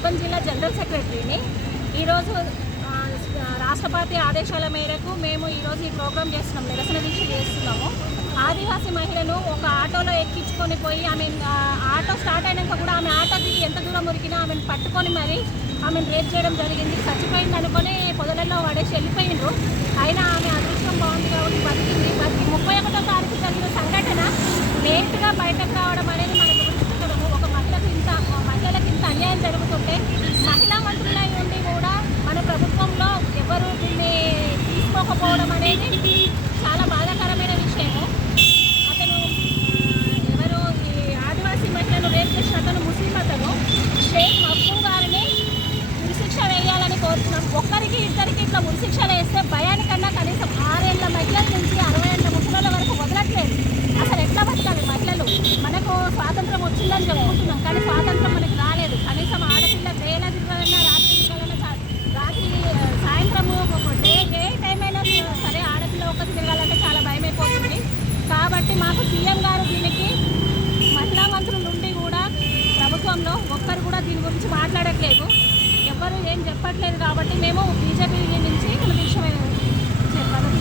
Urban జిల్లా general సెక్రటరీని. ఈరోజు రాష్ట్రపతి ఆదేశాల మేరకు మేము ఈరోజు ఈ ప్రోగ్రాం చేస్తున్నాం, నిరసన దీక్ష చేస్తున్నాము. ఆదివాసీ మహిళను ఒక ఆటోలో ఎక్కించుకొని పోయి ఆటో స్టార్ట్ అయినాక కూడా ఆమె ఆటో దిగి ఎంత దూరం ఉరికినా ఆమెను పట్టుకొని మరి ఆమెను రేప్ చేయడం జరిగింది. చచ్చిపోయింది అనుకొని పొదలలో పడేసి వెళ్ళిపోయిండ్రు. అయినా ఆమె అదృష్టం బాగుంది కాబట్టి బతికింది. 31వ తారీఖు జరిగిన సంఘటన లేట్గా బయటకు రావడం అనేది మనకు గుర్తుండడము. ఒక మహిళలకు ఇంత అన్యాయం జరుగుతుంటే మహిళా మంత్రులై ఉండి కూడా మన ప్రభుత్వంలో ఎవరు దీన్ని తీసుకోకపోవడం అనేది చాలా బాధాకరమైన విషయము. అతను ఎవరు ఈ ఆదివాసీ మహిళను రేప్ చేసిన అతను ముస్లిం అతను షేక్ మహబూబ్ గారిని ఉరిశిక్ష వేయాలని కోరుతున్నాం. ఒక్కరికి ఇద్దరికి ఇట్లా ఉరిశిక్షలు వేస్తే భయానికన్నా కనీసం 6 ఏళ్ల మహిళల నుంచి 60 ఏళ్ల ముసలిల వరకు వదలట్లేదు. అసలు ఎట్లా బతకాలి మహిళలు? మనకు స్వాతంత్రం వచ్చిందని చెప్పుకుంటున్నాం, కానీ స్వాతంత్రం మనకు రాలేదు. కనీసం ఆడపిల్ల వేల తిరగాలన్నా రాత్రి సాయంత్రము ఏ టైం అయినా సరే ఆడపిల్ల ఒక్కటి తిరగాలంటే చాలా భయం అయిపోతుంది. కాబట్టి మాకు సీఎం గారు దీనికి మహిళా మంత్రులు నుండి కూడా ప్రభుత్వంలో ఒక్కరు కూడా దీని గురించి మాట్లాడట్లేదు, ఎవ్వరు ఏం చెప్పట్లేదు. కాబట్టి మేము బీజేపీ నుంచి దీక్ష